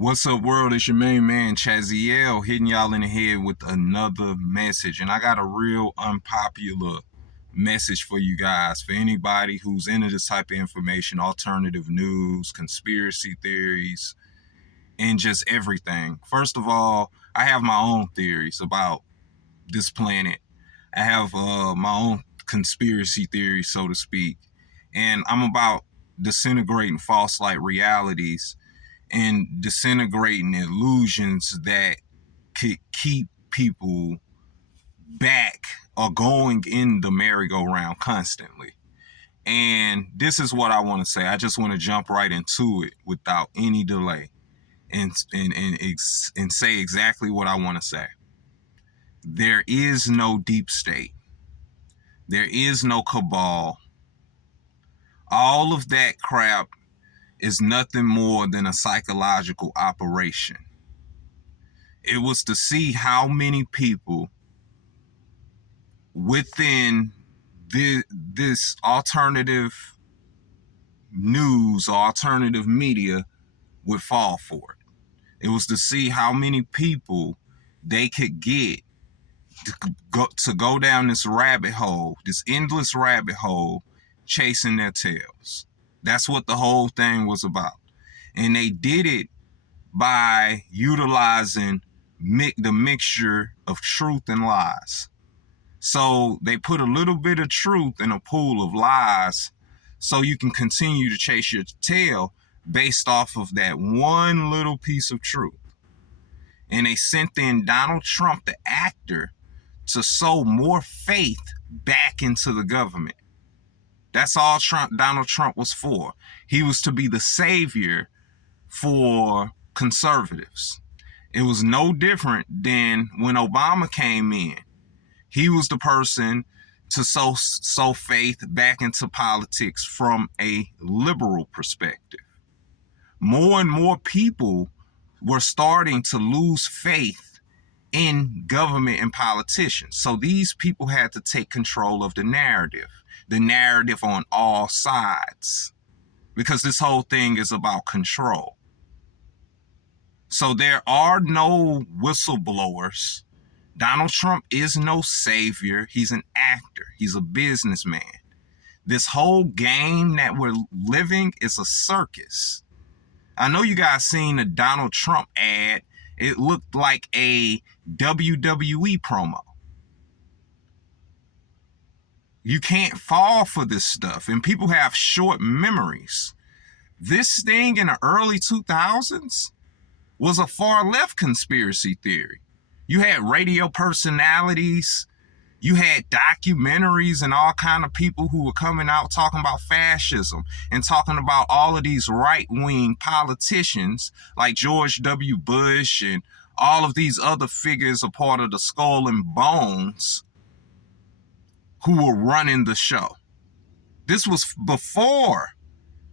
What's up, world? It's your main man, Chaziel, hitting y'all in the head with another message. And I got a real unpopular message for you guys, for anybody who's into this type of information, alternative news, conspiracy theories, and just everything. First of all, I have my own theories about this planet. I have my own conspiracy theories, so to speak. And I'm about disintegrating false light realities and disintegrating illusions that could keep people back or going in the merry-go-round constantly. And this is what I want to say. I just want to jump right into it without any delay and say exactly what I want to say. There is no deep state. There is no cabal. All of that crap is nothing more than a psychological operation. It was to see how many people within this alternative news or alternative media would fall for it. It was to see how many people they could get to go down this rabbit hole, this endless rabbit hole, chasing their tails. That's what the whole thing was about. And they did it by utilizing the mixture of truth and lies. So they put a little bit of truth in a pool of lies so you can continue to chase your tail based off of that one little piece of truth. And they sent in Donald Trump, the actor, to sow more faith back into the government. That's all Donald Trump was for. He was to be the savior for conservatives. It was no different than when Obama came in. He was the person to sow faith back into politics from a liberal perspective. More and more people were starting to lose faith in government and politicians. So these people had to take control of the narrative on all sides, because this whole thing is about control. So there are no whistleblowers. Donald Trump is no savior. He's an actor. He's a businessman. This whole game that we're living is a circus. I know you guys seen a Donald Trump ad. It looked like a WWE promo. You can't fall for this stuff, and people have short memories. This thing in the early 2000s was a far left conspiracy theory. You had radio personalities, you had documentaries and all kind of people who were coming out talking about fascism and talking about all of these right-wing politicians like George W. Bush and all of these other figures a part of the Skull and Bones who were running the show. This was before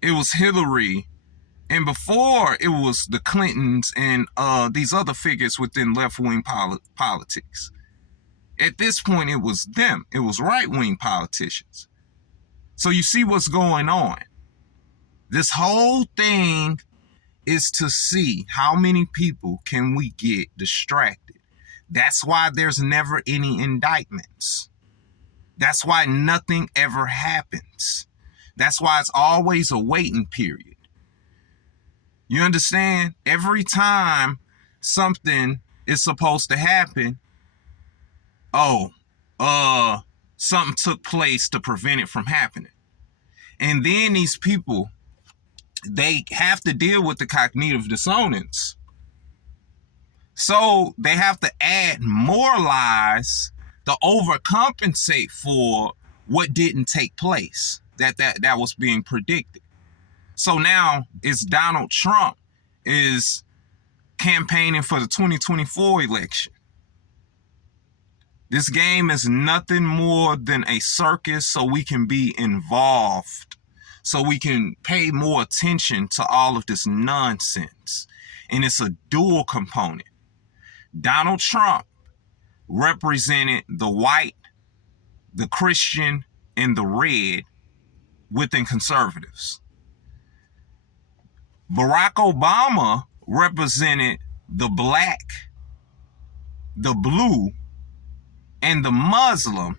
it was Hillary and before it was the Clintons and these other figures within left-wing politics. At this point, it was them. It was right-wing politicians. So you see what's going on. This whole thing is to see how many people can we get distracted. That's why there's never any indictments. That's why nothing ever happens. That's why it's always a waiting period. You understand? Every time something is supposed to happen, something took place to prevent it from happening. And then these people, they have to deal with the cognitive dissonance. So they have to add more lies to overcompensate for what didn't take place, that was being predicted. So now it's Donald Trump is campaigning for the 2024 election. This game is nothing more than a circus so we can be involved, so we can pay more attention to all of this nonsense. And it's a dual component. Donald Trump represented the white, the Christian, and the red within conservatives. Barack Obama represented the black, the blue, and the Muslim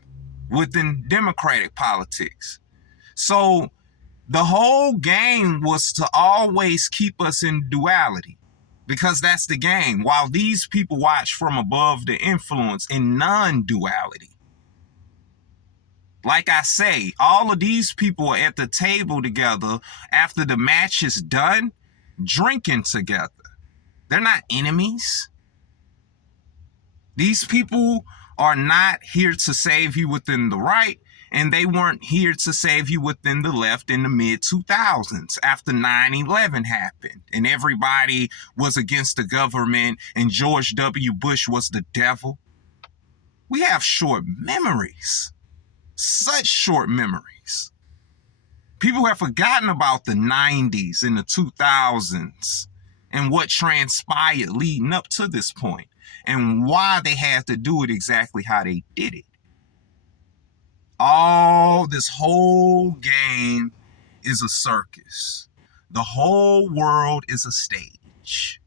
within Democratic politics. So the whole game was to always keep us in duality, because that's the game, while these people watch from above the influence in non-duality. Like I say, all of these people are at the table together after the match is done, drinking together. They're not enemies. These people are not here to save you within the right, and they weren't here to save you within the left in the mid-2000s after 9/11 happened and everybody was against the government and George W. Bush was the devil. We have short memories, such short memories. People have forgotten about the 90s and the 2000s and what transpired leading up to this point and why they had to do it exactly how they did it. All this whole game is a circus. The whole world is a stage.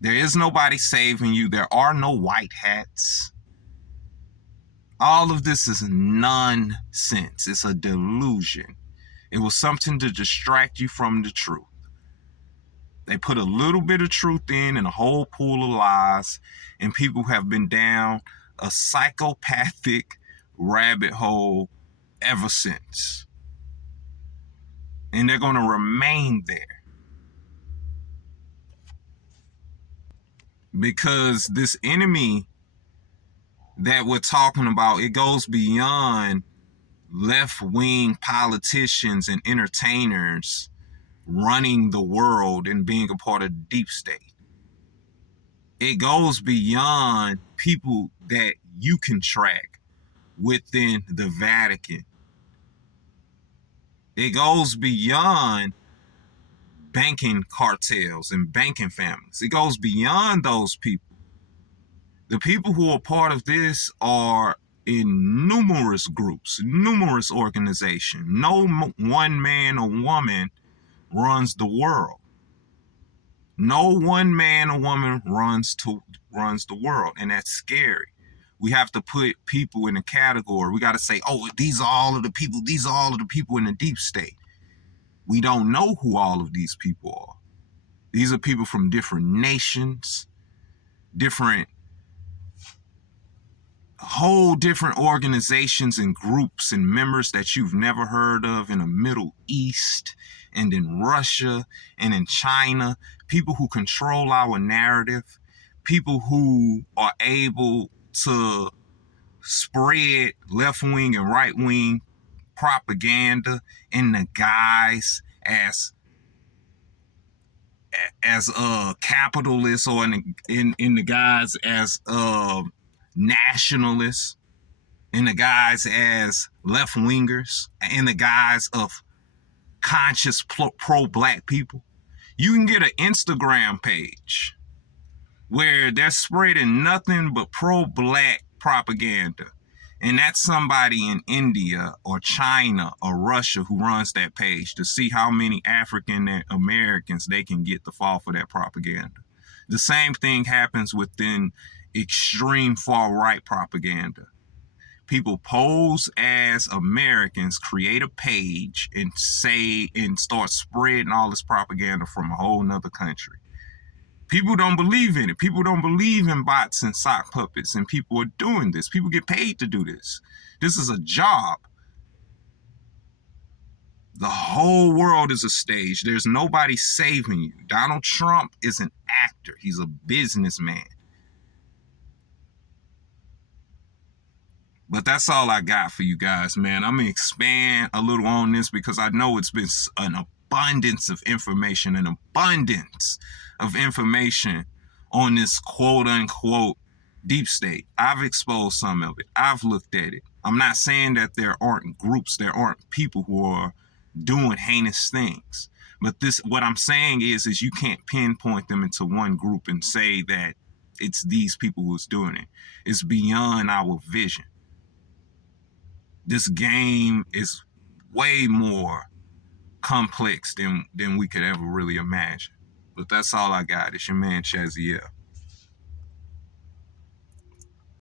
There is nobody saving you. There are no white hats. All of this is nonsense. It's a delusion. It was something to distract you from the truth. They put a little bit of truth in a whole pool of lies, and people have been down a psychopathic rabbit hole ever since. And they're going to remain there. Because this enemy that we're talking about, it goes beyond left-wing politicians and entertainers running the world and being a part of the deep state. It goes beyond people that you can track within the Vatican. It goes beyond banking cartels and banking families. It goes beyond those people. The people who are part of this are in numerous groups, numerous organizations. No one man or woman runs the world. No one man or woman runs the world, and that's scary. We have to put people in a category. We got to say, oh, these are all of the people. These are all of the people in the deep state. We don't know who all of these people are. These are people from different nations, whole different organizations and groups and members that you've never heard of in the Middle East and in Russia and in China. People who control our narrative. People who are able to spread left-wing and right-wing propaganda in the guise as capitalists, or in the guise as nationalists, in the guise as left-wingers, in the guise of conscious pro-black people. You can get an Instagram page where they're spreading nothing but pro-black propaganda. And that's somebody in India or China or Russia who runs that page, to see how many African Americans they can get to fall for that propaganda. The same thing happens within extreme far-right propaganda. People pose as Americans, create a page, and start spreading all this propaganda from a whole nother country. People don't believe in it. People don't believe in bots and sock puppets, and people are doing this. People get paid to do this. This is a job. The whole world is a stage. There's nobody saving you. Donald Trump is an actor. He's a businessman. But that's all I got for you guys, man. I'm going to expand a little on this because I know it's been an abundance of information on this quote-unquote deep state. I've exposed some of it. I've looked at it. I'm not saying that there aren't groups, there aren't people who are doing heinous things. But what I'm saying is you can't pinpoint them into one group and say that it's these people who's doing it. It's beyond our vision. This game is way more complex than we could ever really imagine. But that's all I got. It's your man Chaziel.